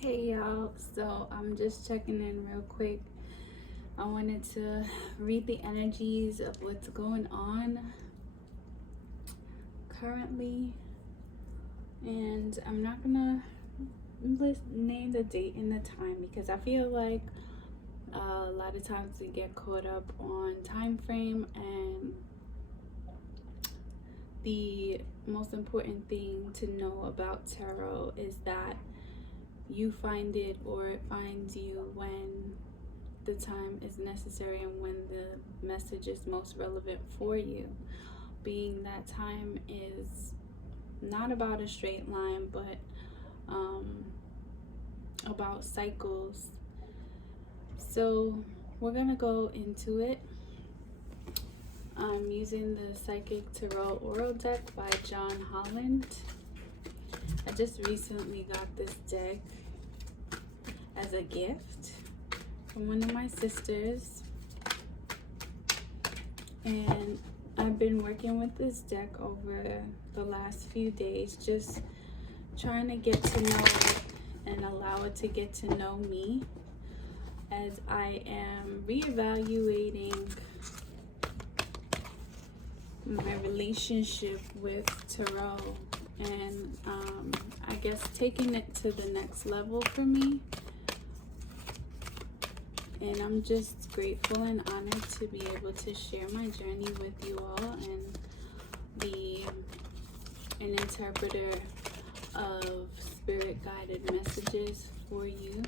Hey y'all, so I'm just checking in real quick. I wanted to read the energies of what's going on currently, and I'm not gonna name the date and the time because I feel like a lot of times we get caught up on time frame, and the most important thing to know about tarot is that you find it or it finds you when the time is necessary and when the message is most relevant for you. Being that time is not about a straight line, but about cycles. So we're gonna go into it. I'm using the Psychic Tarot Oral deck by John Holland. I just recently got this deck as a gift from one of my sisters, and I've been working with this deck over the last few days, just trying to get to know it and allow it to get to know me as I am reevaluating my relationship with tarot and I guess taking it to the next level for me. And I'm just grateful and honored to be able to share my journey with you all and be an interpreter of spirit guided messages for you.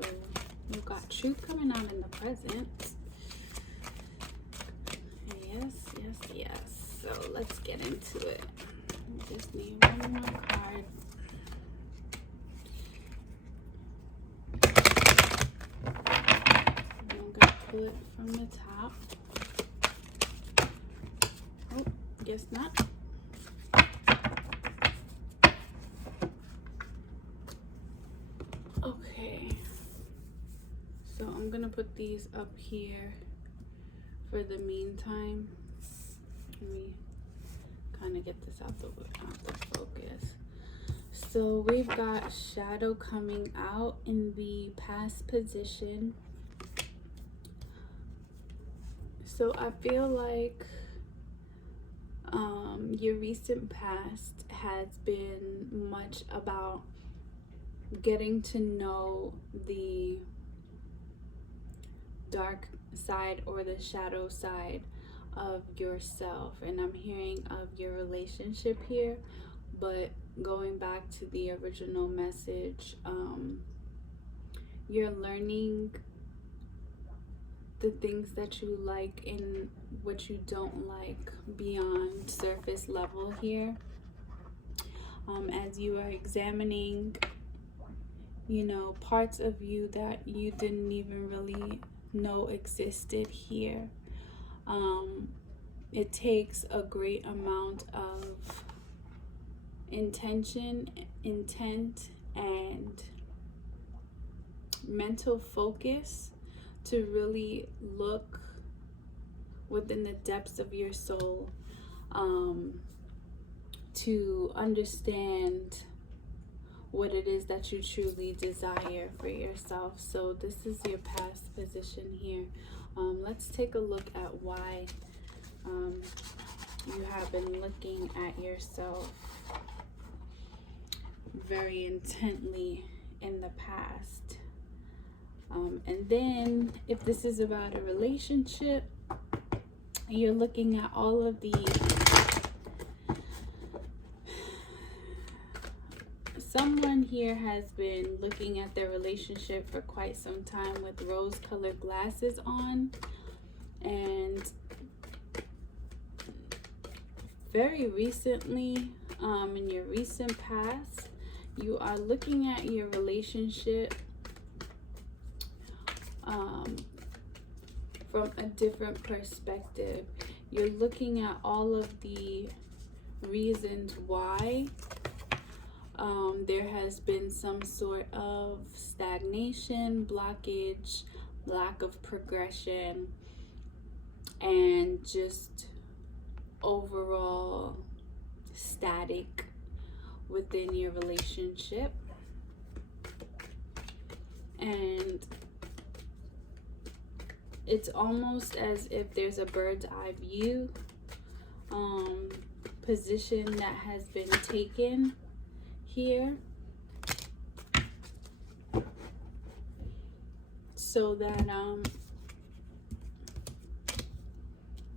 So you've got truth coming out in the present. Yes. So let's get into it. I just need one more card. I'm gonna pull it from the top. Oh, guess not. Okay. So I'm gonna put these up here for the meantime. Let me kind of get this out the focus. So we've got shadow coming out in the past position. So I feel like your recent past has been much about getting to know the dark side or the shadow side of yourself, and I'm hearing of your relationship here, but going back to the original message, you're learning the things that you like and what you don't like beyond surface level here, as you are examining parts of you that you didn't even really know existed here. It takes a great amount of intention, intent, and mental focus to really look within the depths of your soul, to understand what it is that you truly desire for yourself. So this is your past position here. Let's take a look at why you have been looking at yourself very intently in the past. And then if this is about a relationship, you're looking at all of the someone here has been looking at their relationship for quite some time with rose-colored glasses on, and very recently, in your recent past, you are looking at your relationship from a different perspective. You're looking at all of the reasons why there has been some sort of stagnation, blockage, lack of progression, and just overall static within your relationship. And it's almost as if there's a bird's eye view position that has been taken here, so that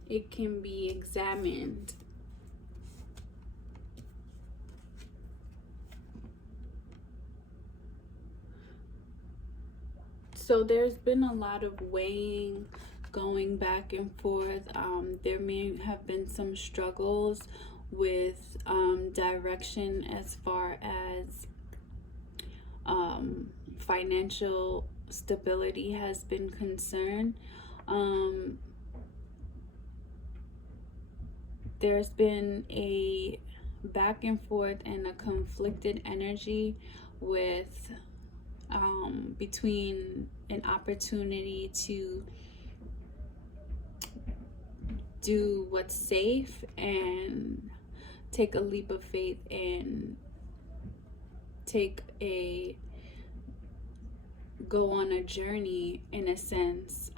it can be examined. So there's been a lot of weighing, going back and forth. There may have been some struggles with direction as far as financial stability has been concerned. There's been a back and forth and a conflicted energy with between an opportunity to do what's safe and take a leap of faith and go on a journey, in a sense.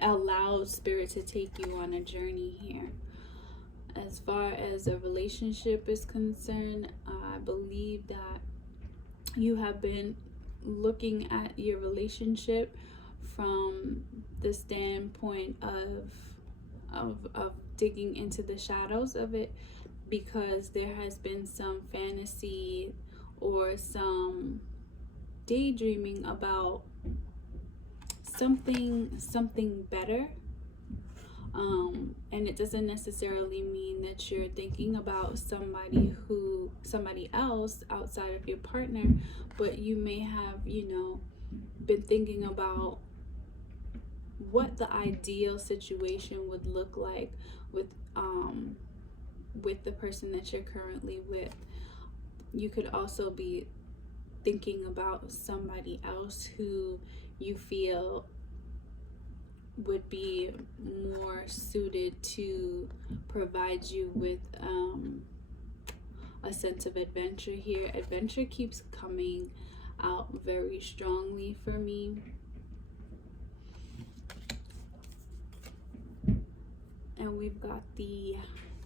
Allow spirit to take you on a journey here. As far as a relationship is concerned, I believe that you have been looking at your relationship from the standpoint of digging into the shadows of it, because there has been some fantasy or some daydreaming about something better. And it doesn't necessarily mean that you're thinking about somebody else outside of your partner, but you may have, been thinking about what the ideal situation would look like with the person that you're currently with. You could also be thinking about somebody else who you feel would be more suited to provide you with a sense of adventure here. Adventure keeps coming out very strongly for me. And we've got the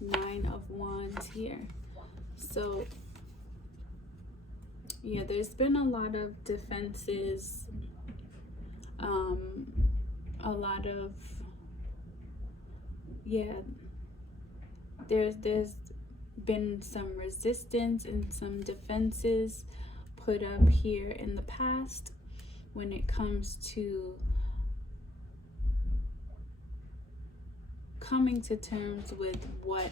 9 of Wands here. So yeah, there's been a lot of defenses, a lot of, there's been some resistance and some defenses put up here in the past when it comes to coming to terms with what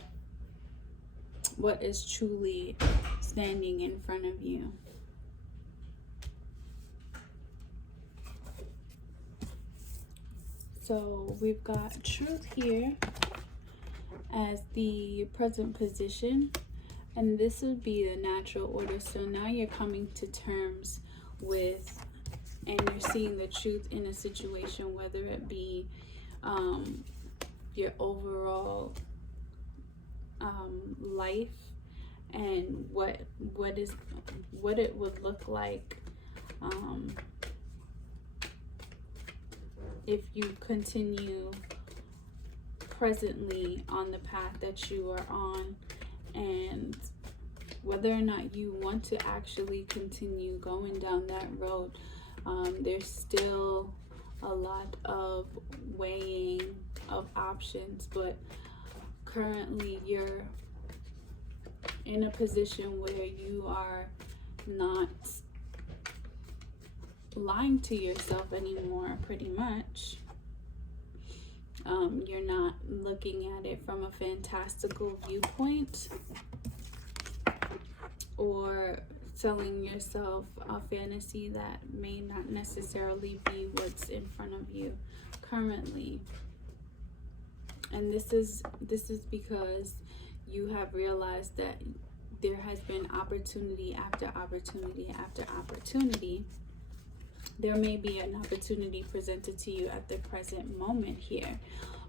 is truly standing in front of you. So we've got truth here as the present position, and this would be the natural order. So now you're coming to terms with, and you're seeing the truth in a situation, whether it be your overall life and what it would look like if you continue presently on the path that you are on, and whether or not you want to actually continue going down that road. There's still a lot of weighing of options, but currently you're in a position where you are not lying to yourself anymore, pretty much. You're not looking at it from a fantastical viewpoint or selling yourself a fantasy that may not necessarily be what's in front of you currently. And this is because you have realized that there has been opportunity after opportunity after opportunity. There may be an opportunity presented to you at the present moment here,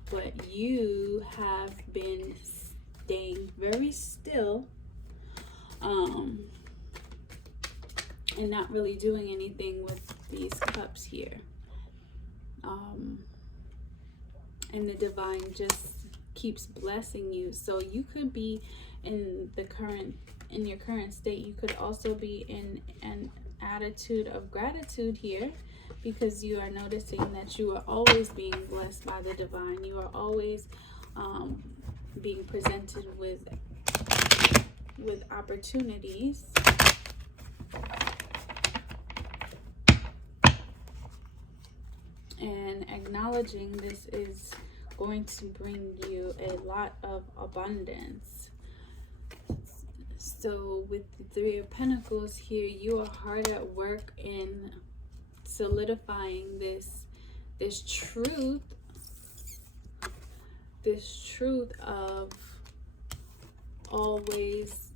but you have been staying very still, and not really doing anything with these cups here. And the divine just keeps blessing you. So you could be in your current state. You could also be in an attitude of gratitude here, because you are noticing that you are always being blessed by the divine. You are always being presented with opportunities. And acknowledging this is going to bring you a lot of abundance. So with the Three of Pentacles here, you are hard at work in solidifying this truth of always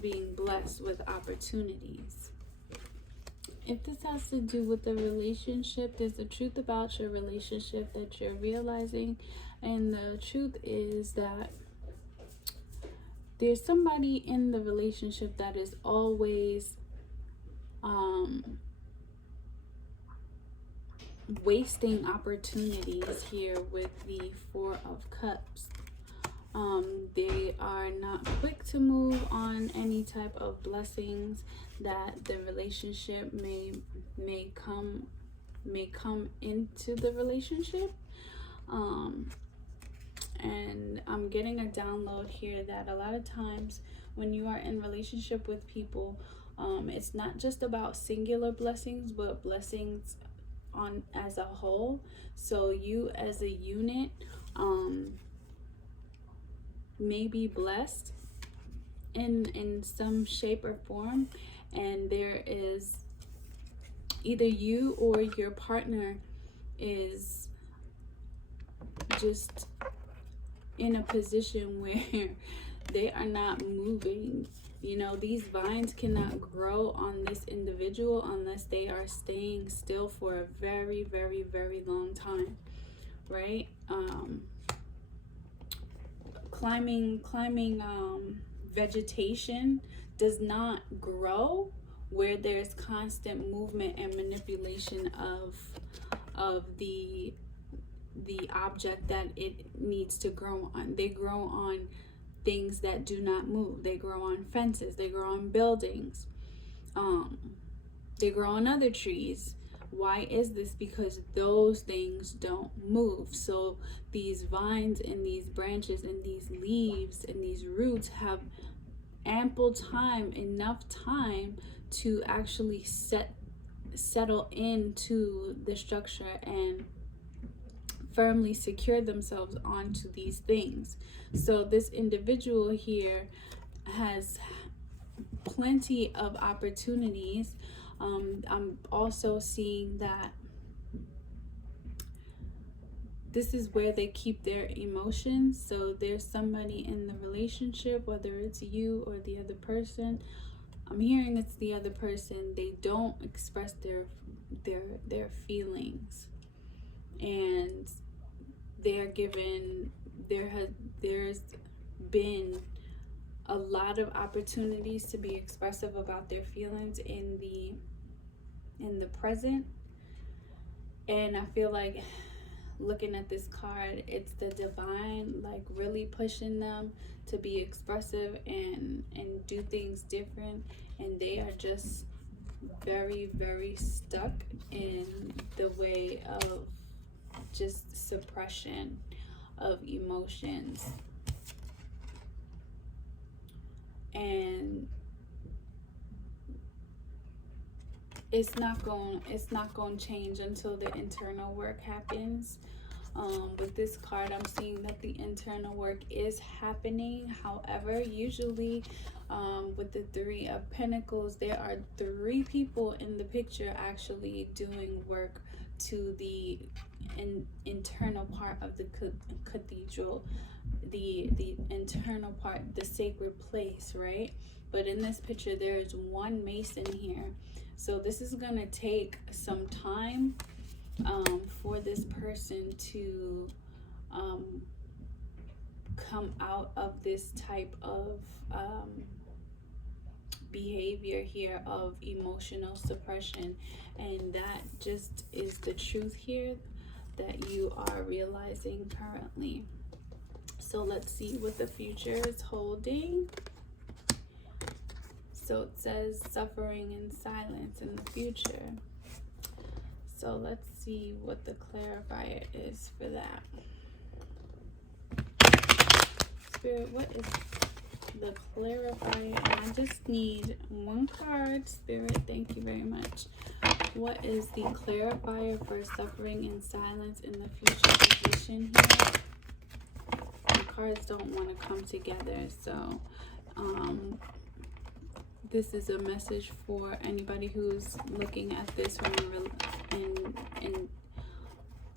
being blessed with opportunities. If this has to do with the relationship, there's a truth about your relationship that you're realizing, and the truth is that there's somebody in the relationship that is always wasting opportunities here with the Four of Cups. They are not quick to move on any type of blessings that the relationship may come into the relationship. And I'm getting a download here that a lot of times when you are in relationship with people, it's not just about singular blessings, but blessings on as a whole. So you as a unit may be blessed in some shape or form, and there is either you or your partner is just in a position where they are not moving. You know, these vines cannot grow on this individual unless they are staying still for a very, very, very long time, right? Climbing vegetation does not grow where there's constant movement and manipulation of the object that it needs to grow on. They grow on things that do not move. They grow on fences. They grow on buildings. They grow on other trees. Why is this? Because those things don't move. So these vines and these branches and these leaves and these roots have ample time, enough time to actually settle into the structure and firmly secure themselves onto these things. So this individual here has plenty of opportunities. I'm also seeing that this is where they keep their emotions. So there's somebody in the relationship, whether it's you or the other person. I'm hearing it's the other person. They don't express their feelings, and there's been a lot of opportunities to be expressive about their feelings in the present. And I feel like, looking at this card, it's the divine like really pushing them to be expressive and do things different, and they are just very, very stuck in the way of just suppression of emotions. And it's not going to change until the internal work happens. With this card, I'm seeing that the internal work is happening. However, usually with the Three of Pentacles, there are 3 people in the picture actually doing work to the internal part of the cathedral, the internal part, the sacred place, right? But in this picture, there is one mason here. So this is going to take some time for this person to come out of this type of behavior here of emotional suppression, and that just is the truth here that you are realizing currently. So let's see what the future is holding. So it says suffering in silence in the future. So let's see what the clarifier is for that. Spirit, what is the clarifier? And I just need one card. Spirit, thank you very much. What is the clarifier for suffering in silence in the future position here? The cards don't want to come together, so this is a message for anybody who's looking at this from and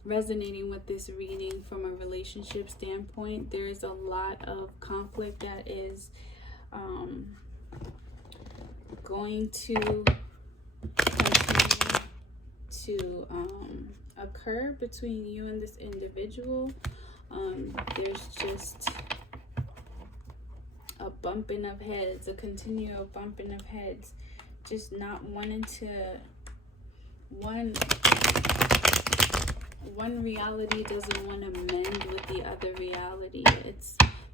resonating with this reading from a relationship standpoint. There's a lot of conflict that is going to continue to occur between you and this individual. There's just a bumping of heads, a continual bumping of heads, just not wanting to, one reality doesn't want to mend with the other reality.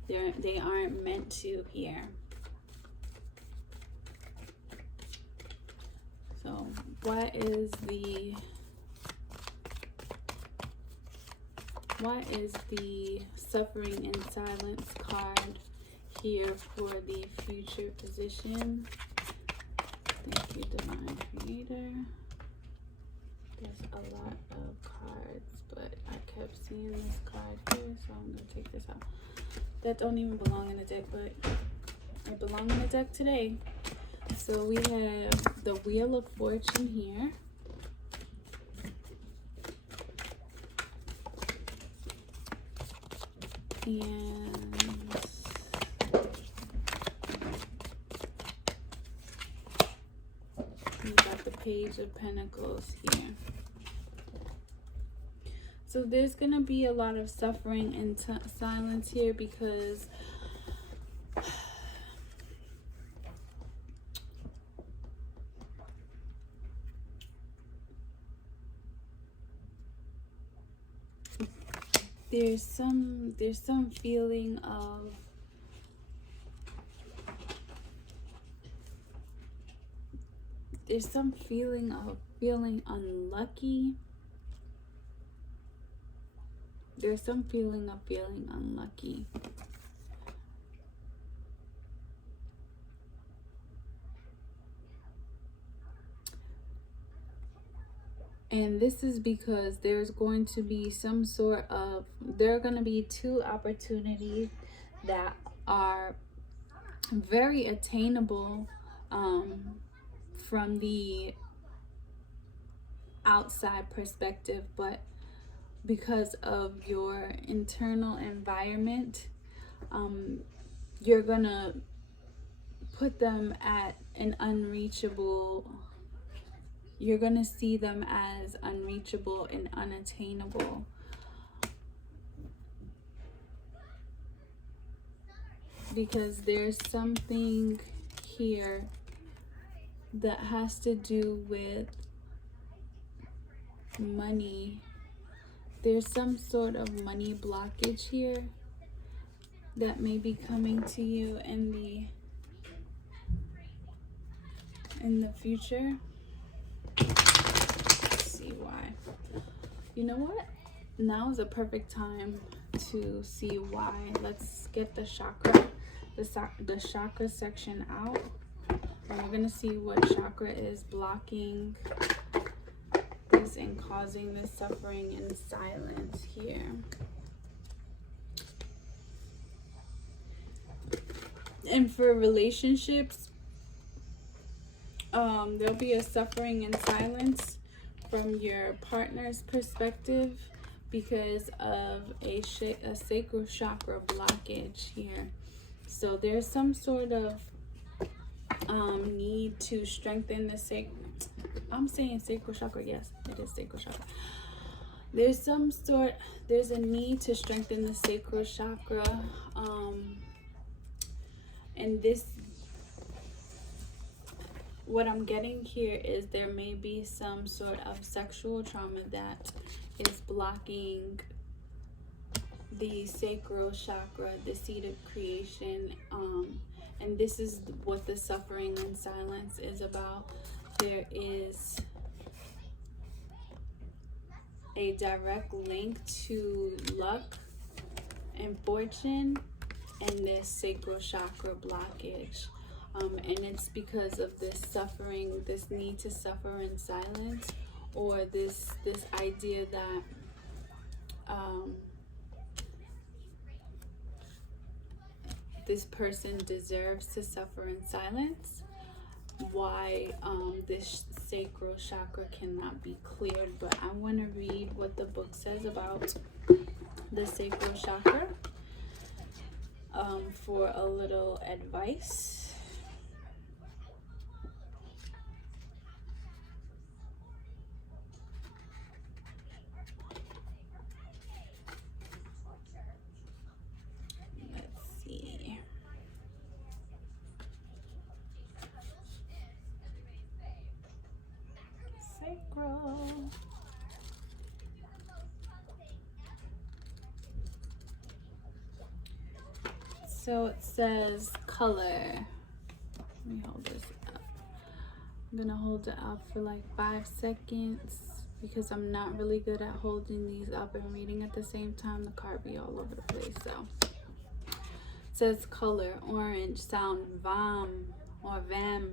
They aren't meant to here. So what is the suffering in silence card here for the future position? Thank you, Divine Creator. There's a lot of cards, but I kept seeing this card here, so I'm going to take this out. That don't even belong in the deck, but it belongs in the deck today. So we have the Wheel of Fortune here. And we got the Page of Pentacles here. So there's going to be a lot of suffering in silence here because there's some feeling of feeling unlucky. There's some feeling of feeling unlucky. And this is because there's going to be there are going to be two opportunities that are very attainable from the outside perspective, but because of your internal environment, you're gonna put them at an unreachable, you're gonna see them as unreachable and unattainable. Because there's something here that has to do with money. There's some sort of money blockage here that may be coming to you in the future. Let's see why. You know what? Now is a perfect time to see why. Let's get the chakra, the chakra section out. And we're gonna see what chakra is blocking this and causing this suffering in silence here. And for relationships, there'll be a suffering in silence from your partner's perspective because of a sacral chakra blockage here. So there's some sort of need to strengthen the I'm saying sacral chakra. Yes, it is sacral chakra. There's a need to strengthen the sacral chakra, and this what I'm getting here is there may be some sort of sexual trauma that is blocking the sacral chakra, the seed of creation, and this is what the suffering in silence is about. There is a direct link to luck and fortune and this sacral chakra blockage, and it's because of this suffering, this need to suffer in silence, or this idea that this person deserves to suffer in silence. Why this sacral chakra cannot be cleared. But I want to read what the book says about the sacral chakra for a little advice. Let's see. Sacral. So it says color. Let me hold this up. I'm gonna hold it up for like 5 seconds because I'm not really good at holding these up and reading at the same time. The card be all over the place. So it says color, orange, sound vam or vam.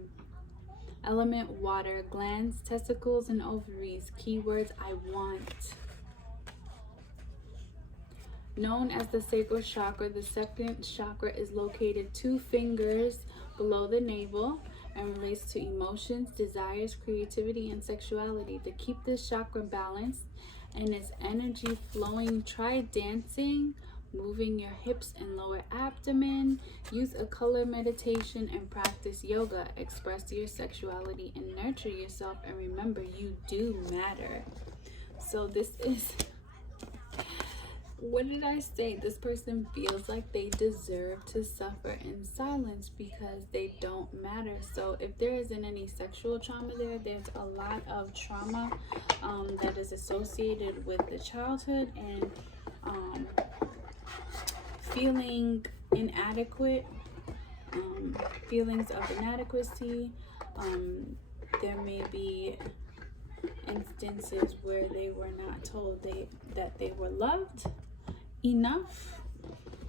Element water, glands, testicles, and ovaries. Keywords I want. Known as the sacral chakra, the second chakra is located 2 fingers below the navel and relates to emotions, desires, creativity, and sexuality. To keep this chakra balanced and its energy flowing, try dancing, moving your hips and lower abdomen, use a color meditation, and practice yoga. Express your sexuality and nurture yourself, and remember, you do matter. So this is, what did I say? This person feels like they deserve to suffer in silence because they don't matter. So if there isn't any sexual trauma there, there's a lot of trauma that is associated with the childhood, and feeling inadequate, feelings of inadequacy. There may be instances where they were not told that they were loved enough,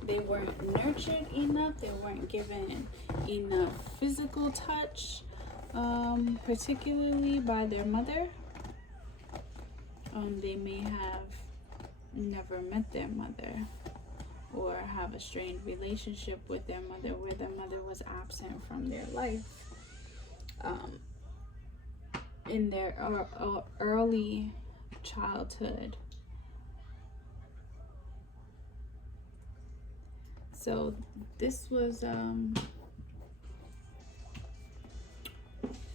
they weren't nurtured enough, they weren't given enough physical touch, particularly by their mother. They may have never met their mother, or have a strained relationship with their mother where their mother was absent from their life in their early childhood. So this was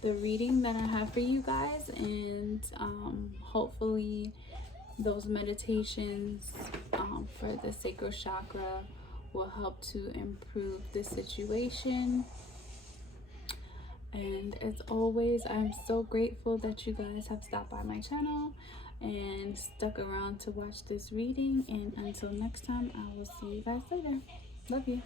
the reading that I have for you guys, and hopefully those meditations for the sacral chakra will help to improve the situation. And as always, I'm so grateful that you guys have stopped by my channel and stuck around to watch this reading. And until next time, I will see you guys later. Love you.